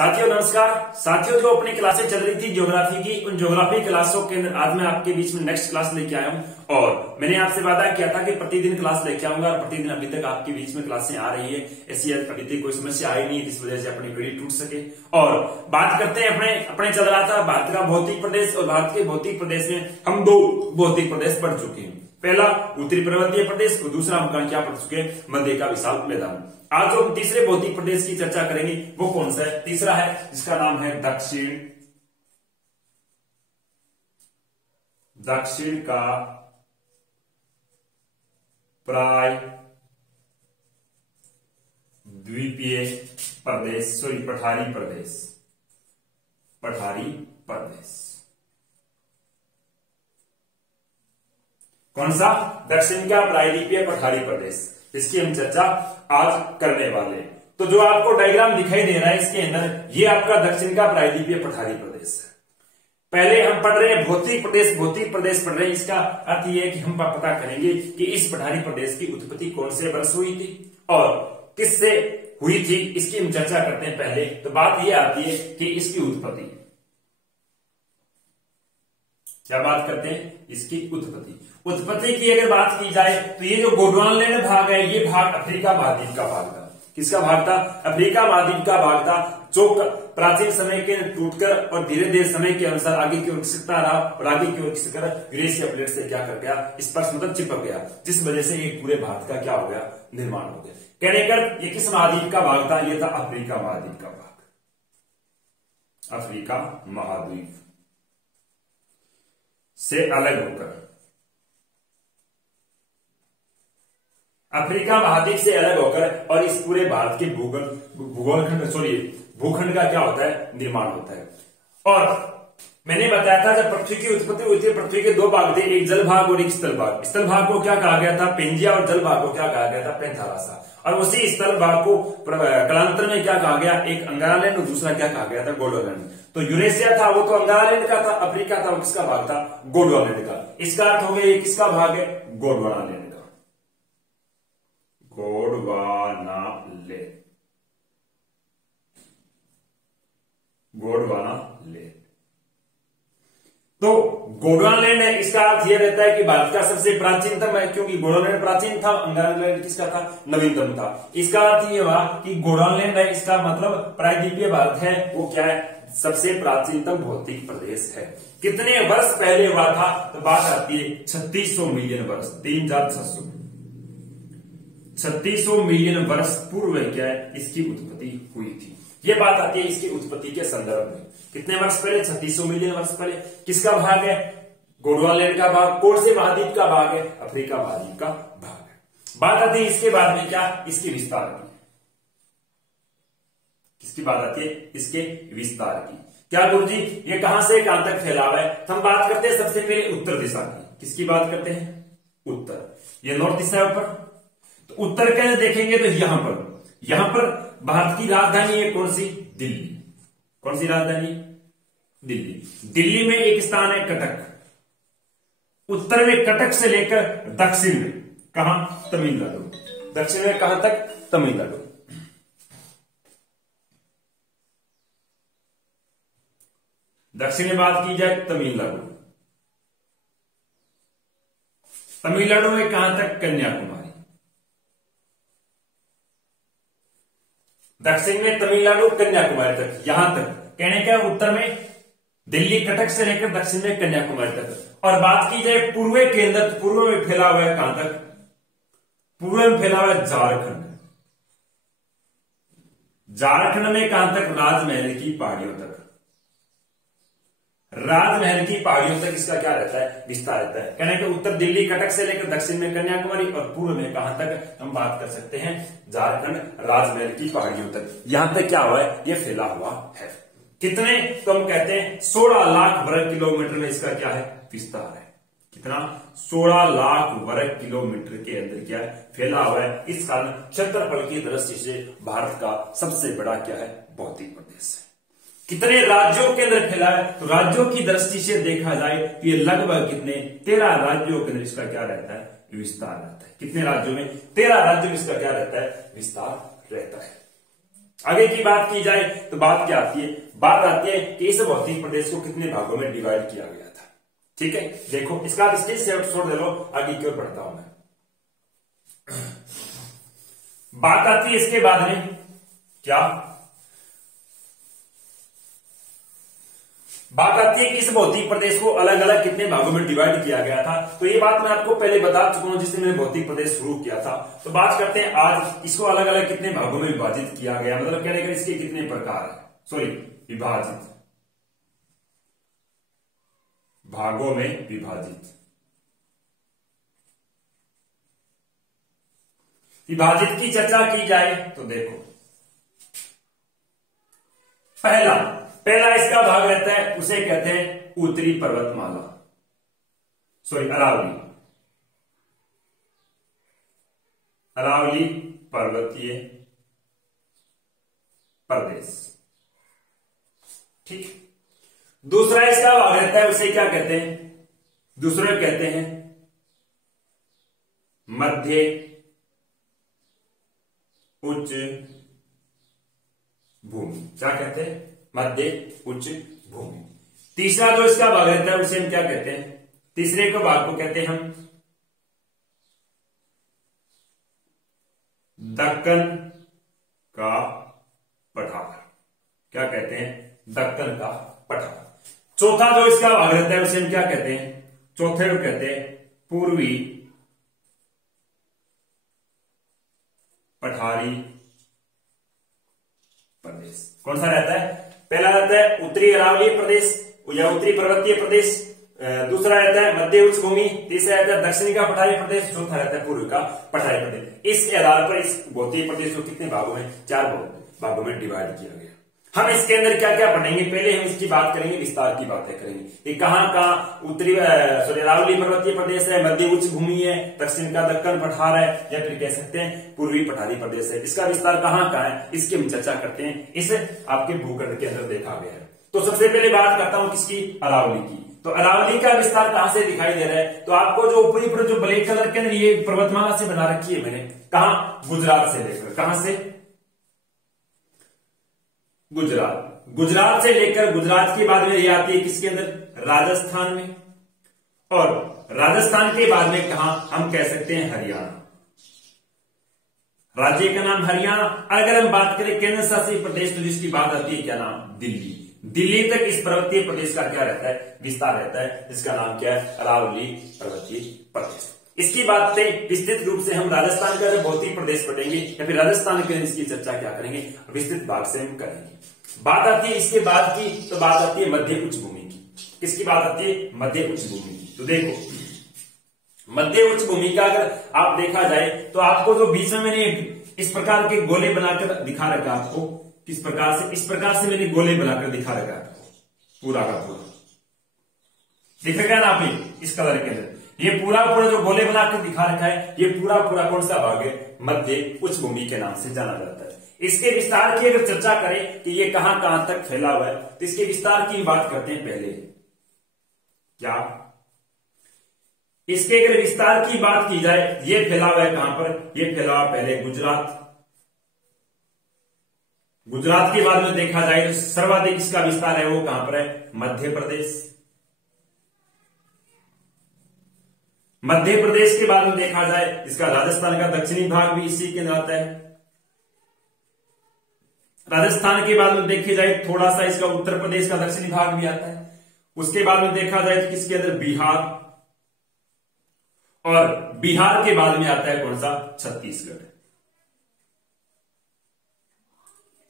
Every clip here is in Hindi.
साथियों नमस्कार। साथियों, जो अपनी क्लासें चल रही थी ज्योग्राफी की, उन ज्योग्राफी क्लासों के अंदर आज मैं आपके बीच में नेक्स्ट क्लास लेके आया हूं। और मैंने आपसे वादा किया था कि प्रतिदिन क्लास लेके आऊंगा और प्रतिदिन अभी तक आपके बीच में क्लासें आ रही है। ऐसी अभी तक कोई समस्या आई नहीं, इस वजह से अपनी कड़ी टूट सके। और बात करते हैं अपने चल रहा था भारत का भौतिक प्रदेश, और भारत के भौतिक प्रदेश में हम दो भौतिक प्रदेश पढ़ चुके हैं। पहला उत्तरी पर्वतीय प्रदेश और दूसरा हम क्या पढ़ चुके हैं, मध्य का विशाल मैदान। आज जो हम तीसरे भौतिक प्रदेश की चर्चा करेंगे वो कौन सा है? तीसरा है जिसका नाम है दक्षिण का प्रायद्वीपीय प्रदेश, पठारी प्रदेश। कौन सा? दक्षिण का प्रायद्वीपीय पठारी प्रदेश। इसकी हम चर्चा आज करने वाले हैं। तो जो आपको डायग्राम दिखाई दे रहा है इसके अंदर, ये आपका दक्षिण का प्रायद्वीपीय पठारी प्रदेश है। पहले हम पढ़ रहे हैं भौतिक प्रदेश पढ़ रहे हैं। इसका अर्थ यह है कि हम पता करेंगे कि इस पठारी प्रदेश की उत्पत्ति कौन से वर्ष हुई थी और किससे हुई थी, इसकी हम चर्चा करते हैं। पहले तो बात यह आती है कि इसकी उत्पत्ति, क्या बात करते हैं? इसकी उत्पत्ति की अगर बात की जाए तो ये जो गोंडवानालैंड भाग है, ये भाग अफ्रीका महाद्वीप का भाग था। किसका भाग था? अफ्रीका महाद्वीप का भाग था, जो प्राचीन समय के टूटकर और धीरे धीरे समय के अनुसार आगे की ओर खिसकता रहा और आगे की ओर खिसककर यूरेशिया प्लेट से क्या कर गया, इस पर मतलब चिपक गया, जिस वजह से ये पूरे भारत का क्या हो गया, निर्माण हो गया। कहने का ये किस महाद्वीप का भाग था? ये था अफ्रीका महाद्वीप का भाग। अफ्रीका महाद्वीप से अलग होकर, अफ्रीका महाद्वीप से अलग होकर और इस पूरे भारत के भूखंड का क्या होता है, निर्माण होता है। और मैंने बताया था जब पृथ्वी की उत्पत्ति हुई थी, पृथ्वी के दो भाग थे, एक जल भाग और एक स्थल भाग। स्थल भाग को क्या कहा गया था? पेंजिया, और जल भाग को क्या कहा गया था? पैंथालासा। और उसी स्थल भाग को कालांतर में क्या कहा गया? एक अंगारालैंड और दूसरा क्या कहा गया था? गोंडवानालैंड। तो यूरेशिया था वो तो अंगारालैंड का था, अफ्रीका था वो किसका भाग था? गोंडवानालैंड का। इसका अर्थ हो गया ये किसका भाग है? गोंडवानालैंड का। गोंडवानालैंड। तो गोंडवानालैंड है, इसका अर्थ यह रहता है कि भारत का सबसे प्राचीनतम है, क्योंकि गोंडवानालैंड प्राचीन था, अंगारालैंड किसका था? नवीनतम था। इसका अर्थ यह हुआ कि गोंडवानालैंड है, इसका मतलब प्रायद्वीपीय भारत है, वो क्या है? सबसे प्राचीनतम भौतिक प्रदेश है। कितने वर्ष पहले हुआ था? तो बात आती है 3600 मिलियन वर्ष, 3600 मिलियन वर्ष पूर्व क्या है, इसकी उत्पत्ति हुई थी। ये बात आती है इसकी उत्पत्ति के संदर्भ में। कितने वर्ष पहले? 3600 मिलियन वर्ष पहले। किसका भाग है? गोंडवानालैंड का भाग। कौन से महाद्वीप का भाग है? अफ्रीका महाद्वीप का भाग है। बात आती है इसके बाद में क्या, इसके विस्तार की। किसकी बात आती है? इसके विस्तार की। क्या गुरुजी ये कहां से कहां तक फैला हुआ है? तो हम बात करते हैं सबसे पहले उत्तर दिशा की। किसकी बात करते हैं? उत्तर। ये नॉर्थ दिशा है ऊपर, तो उत्तर के देखेंगे तो यहां पर भारत की राजधानी है कौन सी? दिल्ली। कौन सी राजधानी? दिल्ली। दिल्ली में एक स्थान है कटक। उत्तर में कटक से लेकर दक्षिण में कहां? तमिलनाडु। दक्षिण में कहां तक? तमिलनाडु। दक्षिण में बात की जाए तमिलनाडु। तमिलनाडु में कहां तक? कन्याकुमारी। दक्षिण में तमिलनाडु कन्याकुमारी तक, यहां तक कहने का उत्तर में दिल्ली कटक से लेकर दक्षिण में कन्याकुमारी तक। और बात की जाए पूर्व के अंदर, पूर्व में फैला हुआ है कहां तक? पूर्व में फैला हुआ है झारखंड। झारखंड में कहां तक? राजमहल की पहाड़ियों तक। राजमहल की पहाड़ियों तक इसका क्या रहता है? विस्तार रहता है। कहने के उत्तर दिल्ली कटक से लेकर दक्षिण में कन्याकुमारी, और पूर्व में कहां तक हम बात कर सकते हैं? झारखंड राजमहल की पहाड़ियों तक। यहां तक क्या हुआ है? ये फैला हुआ है। कितने? तो हम कहते हैं 16 लाख वर्ग किलोमीटर में इसका क्या है? विस्तार है। कितना? 16 लाख वर्ग किलोमीटर के अंदर क्या है? फैला हुआ है। इस कारण क्षेत्रफल की दृष्टि से भारत का सबसे बड़ा क्या है? भौतिक प्रदेश है। कितने राज्यों के अंदर फैला है? तो राज्यों की दृष्टि से देखा जाए तो ये लगभग कितने? 13 राज्यों के अंदर इसका क्या रहता है? विस्तार रहता है। कितने राज्यों में? 13 राज्यों में इसका क्या रहता है? विस्तार रहता है। आगे की बात की जाए तो बात क्या आती है, बात आती है कि इस भौतिक प्रदेश को कितने भागों में डिवाइड किया गया था। ठीक है, देखो इसका आप स्केच छोड़ दे लो, आगे क्यों पढ़ता हूं मैं। बात आती है इसके बाद में क्या, बात आती है कि इस भौतिक प्रदेश को अलग अलग कितने भागों में डिवाइड किया गया था। तो ये बात मैं आपको पहले बता चुका हूं जिससे मैंने भौतिक प्रदेश शुरू किया था। तो बात करते हैं आज इसको अलग अलग कितने भागों में विभाजित किया गया, मतलब कहने का इसके कितने प्रकार है, सॉरी विभाजित, भागों में विभाजित। विभाजित की चर्चा की जाए तो देखो, पहला इसका भाग रहता है, उसे कहते हैं उत्तरी पर्वतमाला, सॉरी अरावली पर्वतीय प्रदेश। ठीक, दूसरा इसका भाग रहता है, उसे क्या कहते हैं, दूसरे कहते हैं मध्य उच्च भूमि। क्या कहते हैं, मध्य उच्च भूमि। तीसरा जो इसका भाग रहता है उसे हम क्या कहते हैं, तीसरे के भाग को कहते हैं हम दक्कन का पठार। क्या कहते हैं, दक्कन का पठार। चौथा जो इसका भाग रहता है उसे हम क्या कहते हैं, चौथे को कहते हैं पूर्वी पठारी प्रदेश। कौन सा रहता है, पहला रहता है उत्तरी अरावली प्रदेश या उत्तरी पर्वतीय प्रदेश, दूसरा रहता है मध्य उच्च भूमि, तीसरा रहता है दक्षिणी का पठारी प्रदेश, चौथा रहता है पूर्वी का पठारी प्रदेश। इसके आधार पर इस भौतिक प्रदेश को कितने भागों में, 4 भागों में डिवाइड किया गया। हम इसके अंदर क्या क्या पढ़ेंगे, पहले हम इसकी बात करेंगे, विस्तार की बातें करेंगे कि कहां उत्तरी अरावली पर्वतीय प्रदेश है, मध्य उच्च भूमि है, दक्षिण का दक्कन पठार है, या फिर कह सकते हैं पूर्वी पठारी प्रदेश है। इसका विस्तार कहाँ है, इसकी हम चर्चा करते हैं। इसे आपके भूखंड के अंदर देखा गया है। तो सबसे पहले बात करता हूं किसकी, अरावली की। तो अरावली का विस्तार कहां से दिखाई दे रहा है, तो आपको जो ऊपरी पर जो ब्लैक कलर के अंदर ये पर्वतमाला से बना रखी है मैंने, कहा गुजरात से लेकर, कहां से, गुजरात से लेकर, गुजरात के बाद में ये आती है किसके अंदर, राजस्थान में, और राजस्थान के बाद में कहा हम कह सकते हैं हरियाणा। राज्य का नाम हरियाणा। अगर हम बात करें केंद्र शासित प्रदेश तो जिसकी बात आती है क्या नाम, दिल्ली। दिल्ली तक इस पर्वतीय प्रदेश का क्या रहता है, विस्तार रहता है, जिसका नाम क्या है, अरावली पर्वतीय प्रदेश। इसकी बातें विस्तृत रूप से हम राजस्थान का जो भौतिक प्रदेश पढ़ेंगे या फिर राजस्थान के इसकी चर्चा क्या करेंगे, विस्तृत भाग से हम करेंगे। बात आती है इसके बाद की, तो बात आती है मध्य उच्च भूमि की। किसकी बात आती है, मध्य उच्च भूमि की। तो देखो मध्य उच्च भूमि का अगर आप देखा जाए तो आपको जो बीच में मैंने इस प्रकार के गोले बनाकर दिखा रखा, आपको किस प्रकार से, इस प्रकार से मैंने गोले बनाकर दिखा रखा आपको, पूरा का पूरा दिखेगा ना आपने इस कलर के अंदर, ये पूरा जो गोले बनाकर दिखा रखा है, ये पूरा कौन सा भाग है, मध्य उच्च भूमि के नाम से जाना जाता है। इसके विस्तार की अगर चर्चा करें कि ये कहां तक फैला हुआ है, तो इसके विस्तार की बात करते हैं पहले। क्या इसके अगर विस्तार की बात की जाए, ये फैला हुआ है कहां पर, ये फैला हुआ पहले गुजरात। गुजरात के बाद में देखा जाए तो सर्वाधिक इसका विस्तार है वो कहां पर है, मध्य प्रदेश। मध्य प्रदेश के बाद में देखा जाए इसका राजस्थान का दक्षिणी भाग भी इसी के अंदर आता है। राजस्थान के बाद में देखी जाए थोड़ा सा इसका उत्तर प्रदेश का दक्षिणी भाग भी आता है। उसके बाद में देखा जाए तो किसके अंदर, बिहार, और बिहार के बाद में आता है कौन सा, छत्तीसगढ़।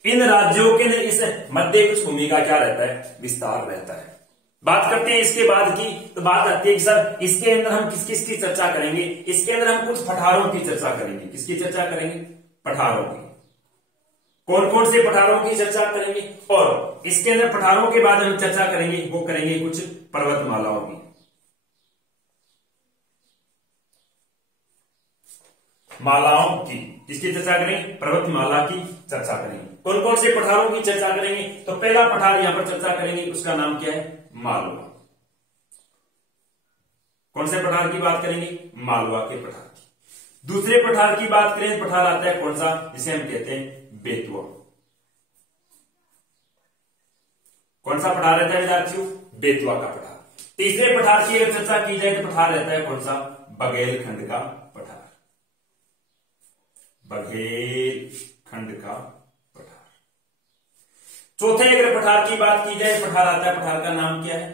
इन राज्यों के इस मध्य उच्च भूमि का क्या रहता है, विस्तार रहता है। बात करते हैं इसके बाद की, तो बात आती है कि सर इसके अंदर हम किसकी चर्चा करेंगे, इसके अंदर हम कुछ पठारों की चर्चा करेंगे। किसकी चर्चा करेंगे, पठारों की। कौन कौन से पठारों की चर्चा करेंगे, और इसके अंदर पठारों के बाद हम चर्चा करेंगे, वो करेंगे कुछ पर्वतमालाओं की। मालाओं की किसकी चर्चा करेंगे, पर्वतमाला की चर्चा करेंगे। कौन कौन से पठारों की चर्चा करेंगे, तो पहला पठार यहां पर चर्चा करेंगे, उसका नाम क्या है, मालवा। कौन से पठार की बात करेंगे, मालवा के पठार की। दूसरे पठार की बात करें, पठार आता है कौन सा, जिसे हम कहते हैं बेतवा। कौन सा पठार रहता है विद्यार्थियों? बेतवा का पठार। तीसरे पठार की अगर चर्चा की जाए तो पठार रहता है कौन सा? बघेलखंड का पठार, बघेलखंड का पठार। चौथे अगर पठार की बात की जाए, पठार आता है, पठार का नाम क्या है?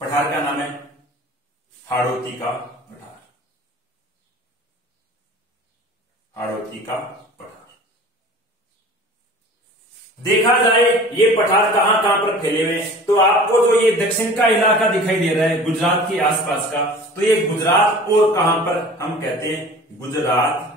पठार का नाम है हाड़ौती का पठार, हाड़ौती का पठार। देखा जाए ये पठार कहां कहां पर फैले हुए हैं, तो आपको जो ये दक्षिण का इलाका दिखाई दे रहा है गुजरात के आसपास का, तो ये गुजरात और कहां पर हम कहते हैं? गुजरात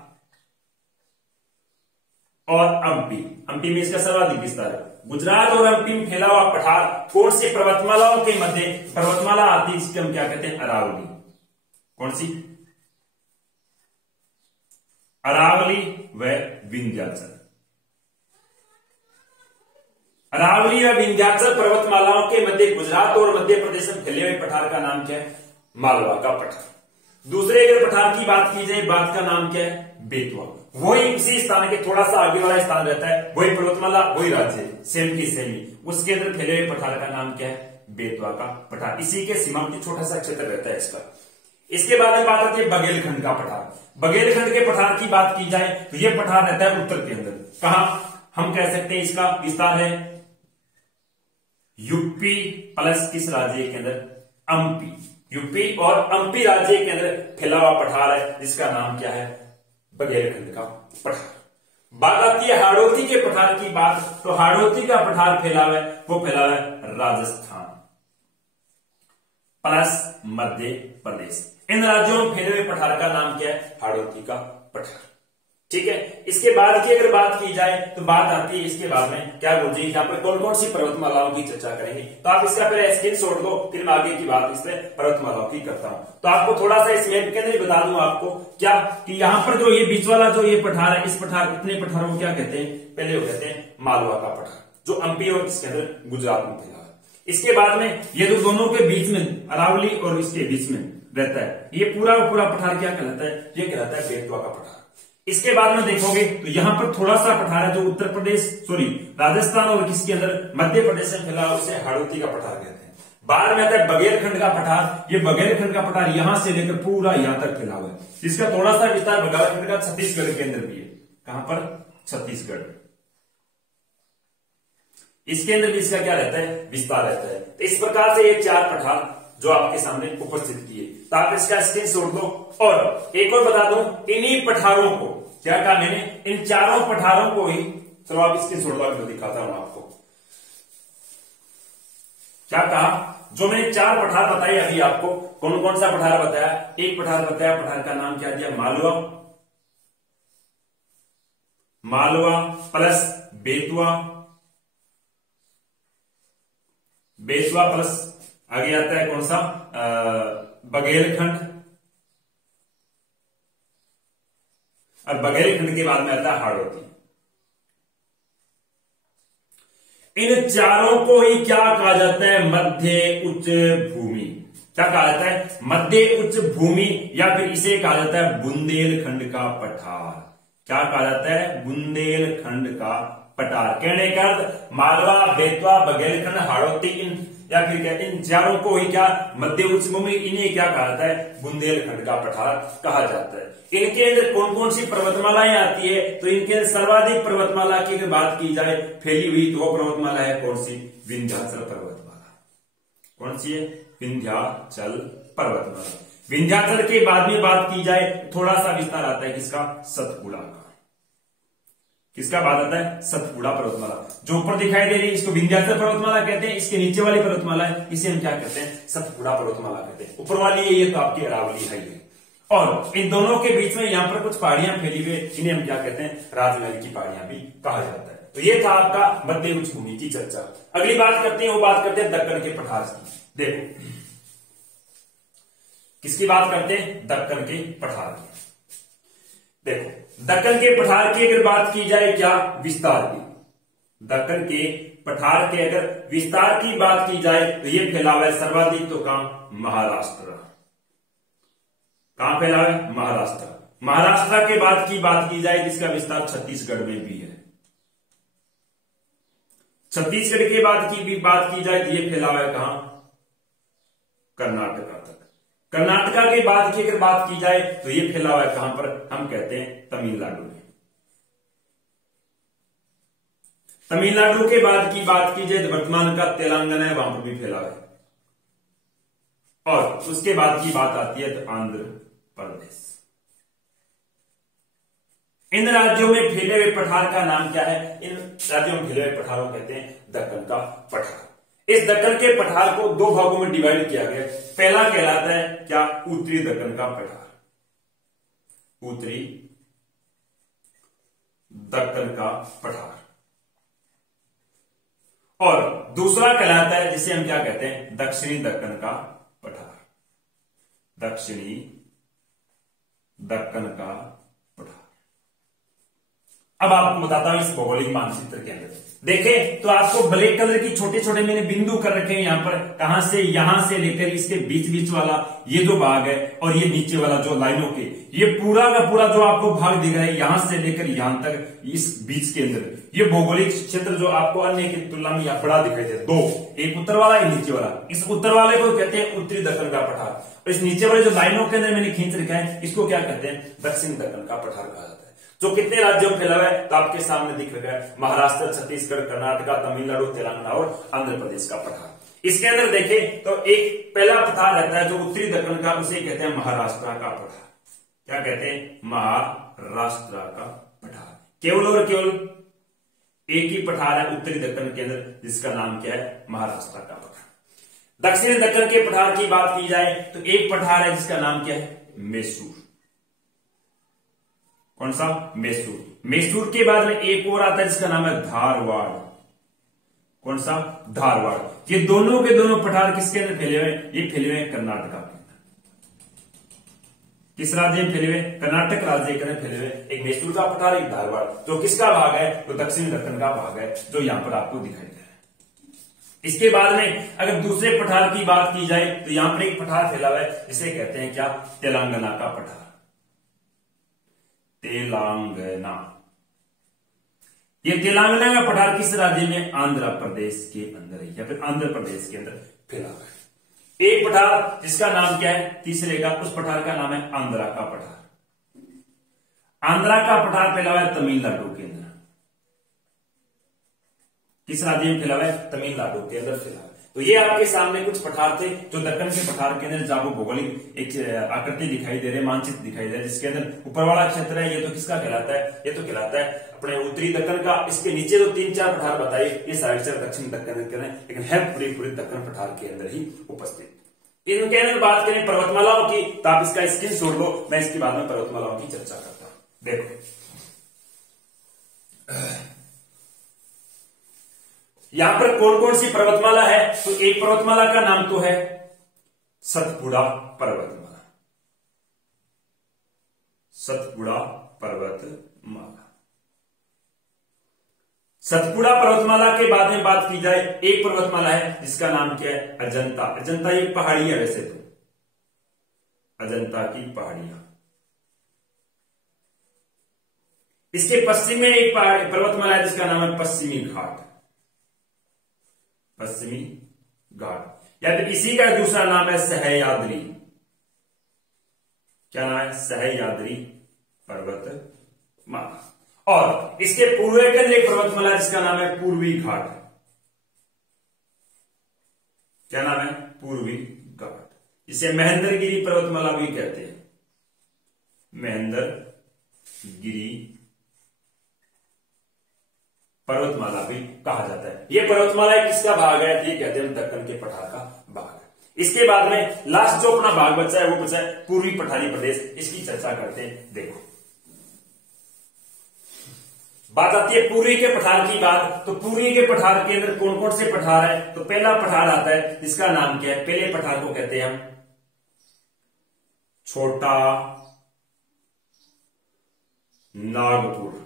और एमपी में इसका सर्वाधिक विस्तार है। गुजरात और एमपी में फैला हुआ पठार कौन से पर्वतमालाओं के मध्य? पर्वतमाला आती है, इसके हम क्या कहते हैं? अरावली। कौन सी? अरावली व विंध्याचल। अरावली व विंध्याचल पर्वतमालाओं के मध्य गुजरात और मध्य प्रदेश में फैले हुए पठार का नाम क्या है? मालवा का पठार। दूसरे अगर पठार की बात की जाए, बात का नाम क्या है? बेतवा। वही उसी स्थान के थोड़ा सा आगे वाला स्थान रहता है, वही पर्वतमाला, वही राज्य, सेम की सेम ही, उसके अंदर फैले हुए पठार का नाम क्या है? बेतवा का पठार। इसी के सीमांत छोटा सा क्षेत्र रहता है इसका। इसके बाद में बात आती है बघेलखंड का पठार। बघेलखंड के पठार की बात की जाए तो यह पठार रहता है उत्तर के अंदर। कहा हम कह सकते हैं इसका विस्तार है? यूपी प्लस किस राज्य के अंदर? एमपी। यूपी और एमपी राज्य के अंदर फैला हुआ पठार है, जिसका नाम क्या है? बघेलखंड का पठार। बात आती है हाड़ौती के पठार की बात, तो हाड़ौती का पठार फैला हुआ है, वो फैला हुआ है राजस्थान प्लस मध्य प्रदेश। इन राज्यों में फैले हुए पठार का नाम क्या है? हाड़ौती का पठार। ठीक है। इसके बाद की अगर बात की जाए तो बात आती है इसके बाद में क्या गुरुजी यहाँ पर कौन कौन सी पर्वतमालाओं की चर्चा करेंगे, तो आप इसका पहले स्क्रीनशॉट दो, फिर मैं आगे की बात इस पे पर्वतमालाओं की करता हूं। तो आपको थोड़ा सा इस मैप के अंदर बता दूं आपको क्या कि यहाँ पर जो ये बीच वाला जो ये पठार है, इस पठार इतने पठारों को क्या कहते हैं? पहले वो कहते हैं मालवा का पठार, जो एमपी और इसके अंदर गुजरात में फैला है। इसके बाद में ये जो दोनों के बीच में अरावली और इसके बीच में रहता है, ये पूरा पूरा पठार क्या कहलाता है? ये कहलाता है बेतवा का पठार। इसके बाद में देखोगे तो यहां पर थोड़ा सा पठार है जो उत्तर प्रदेश राजस्थान और किसके अंदर? मध्य प्रदेश में फैला, उसे हाड़ौती का पठार कहते हैं। बाद में आता है बघेलखंड का पठार। ये बघेलखंड का पठार यहां से लेकर पूरा यहां तक फैला हुआ है, जिसका थोड़ा सा विस्तार बघेलखंड का छत्तीसगढ़ के अंदर भी है। कहां पर? छत्तीसगढ़। इसके अंदर भी इसका क्या रहता है? विस्तार रहता है। तो इस प्रकार से ये चार पठार जो आपके सामने उपस्थित किए, तो आप इसका स्क्रीनशॉट दो। और एक और बता दूं, इन्हीं पठारों को क्या कहा मैंने? इन चारों पठारों को ही, चलो आप स्क्रीनशॉट दो, दिखाता हूं आपको क्या कहा। जो मैंने चार पठार बताए अभी आपको, कौन कौन सा पठार बताया? एक पठार बताया, पठार का नाम क्या दिया? मालवा। मालवा प्लस बेतवा, बेतवा प्लस आगे आता है कौन सा? बघेलखंड। और बघेलखंड के बाद में आता है हाड़ौती। इन चारों को ही क्या कहा जाता है? मध्य उच्च भूमि। क्या कहा जाता है? मध्य उच्च भूमि, या फिर इसे कहा जाता है बुंदेलखंड का पठार। क्या कहा जाता है? बुंदेलखंड का पठार। कहने का अर्थ मालवा, बेतवा, बघेलखंड, हाड़ौती, इन या फिर क्या इन चारों को ही क्या? मध्य उच्च भूमि, इन्हें क्या कहा जाता है? बुंदेलखंड का पठार कहा जाता है। इनके अंदर कौन कौन सी पर्वतमालाएं आती है? तो इनके अंदर सर्वाधिक पर्वतमाला की अगर बात की जाए फैली हुई, तो वो पर्वतमाला है कौन सी? विंध्याचल पर्वतमाला। कौन सी है? विंध्याचल पर्वतमाला। विंध्याचल के बाद में बात की जाए, थोड़ा सा विस्तार आता है किसका? सतपुड़ा का। किसका बात आता है? सतपुड़ा पर्वतमाला। जो ऊपर दिखाई दे रही है इसको विंध्याचल पर्वतमाला कहते हैं, इसके नीचे वाली पर्वतमाला है इसे हम क्या कहते हैं? सतपुड़ा पर्वतमाला कहते हैं। ऊपर वाली ये तो आपकी अरावली है। और इन दोनों के बीच में यहाँ पर कुछ पहाड़ियां फैली हुई, इन्हें हम क्या कहते हैं? राजमहल की पहाड़ियां भी कहा जाता है। तो ये था आपका मध्य उच्च भूमि की चर्चा। अगली बात करते हैं, वो बात करते हैं दक्कन के पठार की। देखो किसकी बात करते हैं? दक्कन के पठार की। देखो दक्कन के पठार की अगर बात की जाए, क्या विस्तार की, दक्कन के पठार के अगर विस्तार की बात की जाए तो ये फैला हुआ है सर्वाधिक तो कहां? महाराष्ट्र। कहां फैला है? महाराष्ट्र। महाराष्ट्र के बाद की बात की जाए जिसका विस्तार छत्तीसगढ़ में भी है। छत्तीसगढ़ के बाद की भी बात की जाए तो ये फैला हुआ है कहां, कर्नाटका तक। कर्नाटका के बाद की अगर बात की जाए तो ये फैला हुआ है कहां पर, हम कहते हैं तमिलनाडु में। तमिलनाडु के बाद की बात की जाए तो वर्तमान का तेलंगाना है, वहां पर भी फैला हुआ है। और उसके बाद की बात आती है तो आंध्र प्रदेश। इन राज्यों में फैले हुए पठार का नाम क्या है, इन राज्यों में फैले हुए पठारों को कहते हैं दक्कन का पठार। इस दक्कन के पठार को दो भागों में डिवाइड किया गया। पहला कहलाता है क्या, उत्तरी दक्कन का पठार, उत्तरी दक्कन का पठार। और दूसरा कहलाता है जिसे हम क्या कहते हैं, दक्षिणी दक्कन का पठार, दक्षिणी दक्कन का पठार। अब आपको बताता हूं इस भौगोलिक मानचित्र के अंदर देखें तो आपको ब्लैक कलर की छोटे छोटे मैंने बिंदु कर रखे हैं यहां पर, कहां से, यहां से लेकर इसके बीच बीच वाला ये जो भाग है और ये नीचे वाला जो लाइनों के, ये पूरा का पूरा जो आपको भाग दिख रहा है यहां से लेकर यहां तक, इस बीच के अंदर ये भौगोलिक क्षेत्र जो आपको अन्य की तुलना में यहां बड़ा दिखाई दे, दो, एक उत्तर वाला एक नीचे वाला। इस उत्तर वाले को कहते हैं उत्तरी दक्कन का पठार, और इस नीचे वाले जो लाइनों के अंदर मैंने खींच रखा है इसको क्या कहते हैं, दक्षिण दक्कन का पठार कहा जाता है। जो कितने राज्यों में फैला हुआ है तो आपके सामने दिख रहा है, महाराष्ट्र, छत्तीसगढ़, कर्नाटका, तमिलनाडु, तेलंगाना और आंध्र प्रदेश का पठार। इसके अंदर देखें तो एक पहला पठार रहता है जो उत्तरी दक्कन का, उसे कहते हैं महाराष्ट्र का पठार। क्या कहते हैं, महाराष्ट्र का पठार। केवल और केवल एक ही पठार है उत्तरी दक्कन के अंदर जिसका नाम क्या है, महाराष्ट्र का पठार। दक्षिण दक्कन के पठार की बात की जाए तो एक पठार है जिसका नाम क्या है, मैसूर। कौन सा, मैसूर। मैसूर के बाद में एक और आता है जिसका नाम है धारवाड़। कौन सा, धारवाड़। ये दोनों के दोनों पठार किसके अंदर फैले हुए, ये फैले हुए कर्नाटका के अंदर। किस राज्य में फैले हुए, कर्नाटक राज्य के अंदर फैले हुए। एक मैसूर का पठार, एक धारवाड़, जो किसका भाग है, तो दक्षिण दक्कन का भाग है, जो यहां पर आपको दिखाई दे रहा है। इसके बाद में अगर दूसरे पठार की बात की जाए तो यहां पर एक पठार फैला हुआ है जिसे कहते हैं क्या, तेलंगाना का पठार, तेलंगाना। ये तेलंगाना का पठार किस राज्य में, आंध्र प्रदेश के अंदर है, या फिर आंध्र प्रदेश के अंदर फैला हुआ है। एक पठार जिसका नाम क्या है, तीसरे का, उस पठार का नाम है आंध्रा का पठार। आंध्रा का पठार फैला हुआ है तमिलनाडु के अंदर। किस राज्य में फैला हुआ है, तमिलनाडु के अंदर फैला हुआ है। तो ये आपके सामने कुछ पठार थे जो दक्कन के पठार के अंदर जहां भौगोलिक एक आकृति दिखाई दे रहे, मानचित्र दिखाई दे रहे, जिसके अंदर ऊपर वाला क्षेत्र है ये तो किसका कहलाता है, ये तो कहलाता है अपने उत्तरी दक्कन का। इसके नीचे जो तीन चार पठार बताए ये सारे चार दक्षिण दक्कन के अंदर, लेकिन है पूरी दक्कन पठार के अंदर ही उपस्थित। इनके अंदर बात करें पर्वतमालाओं की तो आप इसका स्क्रीन छोड़ लो, मैं इसके बाद में पर्वतमालाओं की चर्चा करता हूं। देखो यहां पर कौन कौन सी पर्वतमाला है, तो एक पर्वतमाला का नाम तो है सतपुड़ा पर्वतमाला, सतपुड़ा पर्वतमाला। सतपुड़ा पर्वतमाला के बाद में बात की जाए, एक पर्वतमाला है जिसका नाम क्या है, अजंता। अजंता ये पहाड़ियां, वैसे तो अजंता की पहाड़ियां। इसके पश्चिम में एक पर्वतमाला है जिसका नाम है पश्चिमी घाट, पश्चिमी घाट। या फिर इसी का दूसरा नाम है सह्याद्री। क्या नाम है, सह्याद्री पर्वतमाला। और इसके पूर्व के अंदर एक पर्वतमाला जिसका नाम है पूर्वी घाट। क्या नाम है, पूर्वी घाट। इसे महेंद्रगिरी पर्वतमाला भी कहते हैं, महेंद्रगिरी पर्वतमाला भी कहा जाता है। यह पर्वतमाला किसका भाग है, ये कहते हैं दक्कन के पठार का भाग है। इसके बाद में लास्ट जो अपना भाग बचा है वो बचा है पूर्वी पठारी प्रदेश। इसकी चर्चा करते हैं। देखो बात आती है पूर्वी के पठार की बात, तो पूर्वी के पठार के अंदर कौन कौन से पठार है, तो पहला पठार आता है जिसका नाम क्या है, पहले पठार को कहते हैं हम छोटा नागपुर,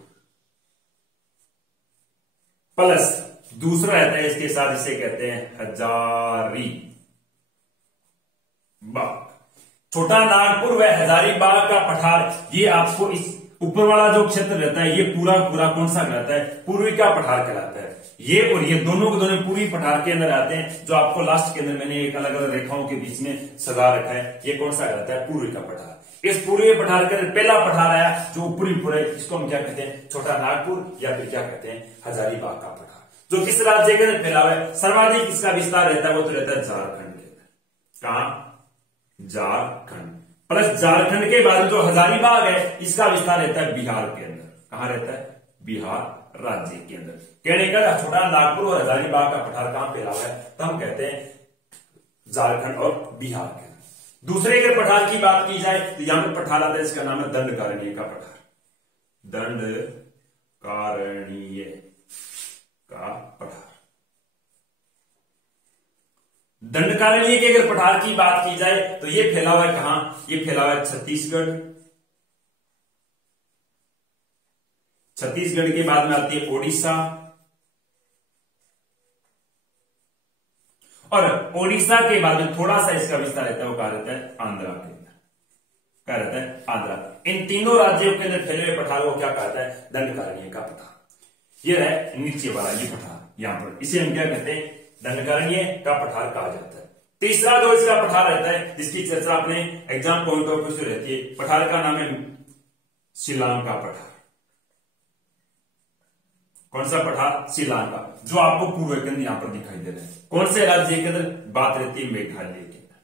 प्लस दूसरा रहता है इसके साथ, इसे कहते हैं हजारी बाग। छोटा नागपुर व हजारीबाग का पठार ये आपको इस ऊपर वाला जो क्षेत्र रहता है ये पूरा पूरा कौन सा कहलाता है, पूर्वी का पठार कहलाता है। ये और ये दोनों के दोनों पूर्वी पठार के अंदर आते हैं। जो आपको लास्ट के अंदर मैंने एक अलग अलग रेखाओं के बीच में सजा रखा है, ये कौन सा कहलाता है, पूर्वी का पठार। इस पूर्वी पठार के अंदर पहला पठार आया जो ऊपरी है, इसको हम क्या कहते हैं, छोटा नागपुर या फिर क्या कहते हैं, हजारीबाग का पठार, जो किस राज्य के अंदर फैला हुआ है। सर्वाधिक इसका विस्तार रहता है वो तो रहता है झारखंड के अंदर। कहां, झारखंड। प्लस झारखंड के बाद जो हजारीबाग है इसका विस्तार रहता है बिहार के अंदर। कहां रहता है, बिहार राज्य के अंदर। कहने का छोटा नागपुर और हजारीबाग का पठार कहां फैला हुआ है, तो हम कहते हैं झारखंड और बिहार के अंदर। दूसरे के पठार की बात की जाए तो यहां पर पठार आता है, इसका नाम है दंडकारण्य का पठार। दंडकारण्य का पठार। दंडकारण्य के अगर पठार की बात की जाए तो ये फैला हुआ है कहां, ये फैला हुआ है छत्तीसगढ़। छत्तीसगढ़ के बाद में आती है ओडिशा, और ओडिशा के बाद में थोड़ा सा इसका विस्तार रहता है, वो कहा रहता है आंध्रा के अंदर। क्या रहता है, आंध्रा। इन तीनों राज्यों के अंदर फैले हुए पठार को क्या कहता है, दंडकारण्य का पठार। ये है नीचे वाला ये पठार, यहां पर इसे हम क्या कहते हैं, दंडकारण्य का पठार कहा जाता है। तीसरा जो इसका पठार रहता है जिसकी चर्चा अपने एग्जाम पॉइंट ऑफ व्यू से रहती है, पठार का नाम है शिलांग का पठार। कौन सा पठार, शिलांग का, जो आपको पूर्व के अंदर यहां पर दिखाई दे रहा है। कौन से राज्य के अंदर बात रहती है, मेघालय के अंदर।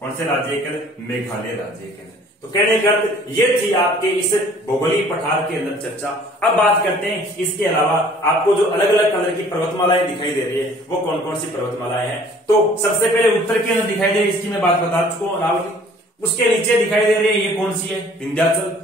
कौन से राज्य के अंदर, मेघालय राज्य के अंदर। तो कहने का अर्थ ये थी आपके इस भौगोलिक पठार के अंदर चर्चा। अब बात करते हैं इसके अलावा आपको जो अलग अलग कलर की पर्वतमालाएं दिखाई दे रही है वो कौन कौन सी पर्वतमालाएं हैं। तो सबसे पहले उत्तर के अंदर दिखाई दे रही है, इसकी मैं बात बता चुका हूं, अरावली। उसके नीचे दिखाई दे रही है, ये कौन सी है, विंध्याचल।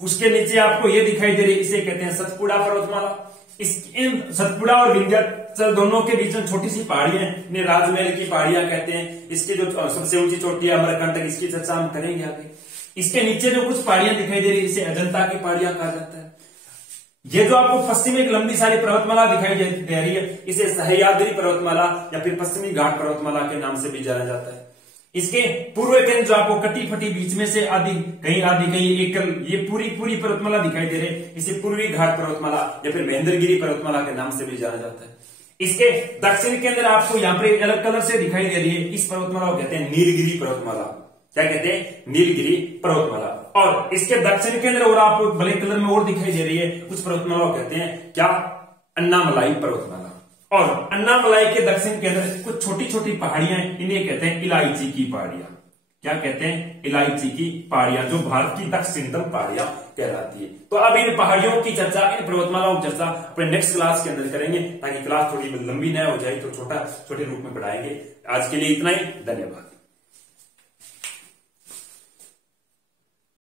उसके नीचे आपको ये दिखाई दे रही है, इसे कहते हैं सतपुड़ा पर्वतमाला। इन सतपुड़ा और विंध्याचल दोनों के बीच में छोटी सी पहाड़ियां हैं, इन्हें राजमहल की पहाड़ियां कहते हैं। इसकी जो सबसे ऊंची चोटी है अमरकंटक, इसकी चर्चा हम करेंगे आगे। इसके नीचे जो कुछ पहाड़ियां दिखाई दे रही है इसे अजंता की पहाड़ियां कहा जाता है। ये जो आपको पश्चिम में एक लंबी सारी पर्वतमाला दिखाई दे रही है, इसे सह्याद्री पर्वतमाला या फिर पश्चिमी घाट पर्वतमाला के नाम से भी जाना जाता है। इसके पूर्व के जो आपको कटी फटी बीच में से आदि कहीं एकल ये पूरी पर्वतमाला दिखाई दे रही है, इसे पूर्वी घाट पर्वतमाला या फिर महेंद्रगिरी पर्वतमाला के नाम से भी जाना जाता है। इसके दक्षिण के अंदर आपको यहाँ पर अलग कलर से दिखाई दे रही है, इस पर्वतमाला को कहते हैं नीलगिरी पर्वतमाला। क्या कहते हैं, नीलगिरी पर्वतमाला। और इसके दक्षिण के अंदर और आपको ब्लैक कलर में और दिखाई दे रही है कुछ पर्वतमाला को कहते हैं क्या, अन्नामलाई पर्वतमाला। और अन्नामलाई के दक्षिण के अंदर कुछ छोटी छोटी पहाड़ियां, इन्हें कहते हैं इलायची की पहाड़ियां। क्या कहते हैं, इलायची की पहाड़ियां, जो भारत की दक्षिणतम पहाड़ियां कहलाती है। तो अब इन पहाड़ियों की चर्चा, इन पर्वतमालाओं की चर्चा अपने नेक्स्ट क्लास के अंदर करेंगे, ताकि क्लास थोड़ी लंबी न हो जाए, तो छोटे रूप में पढ़ाएंगे। आज के लिए इतना ही, धन्यवाद।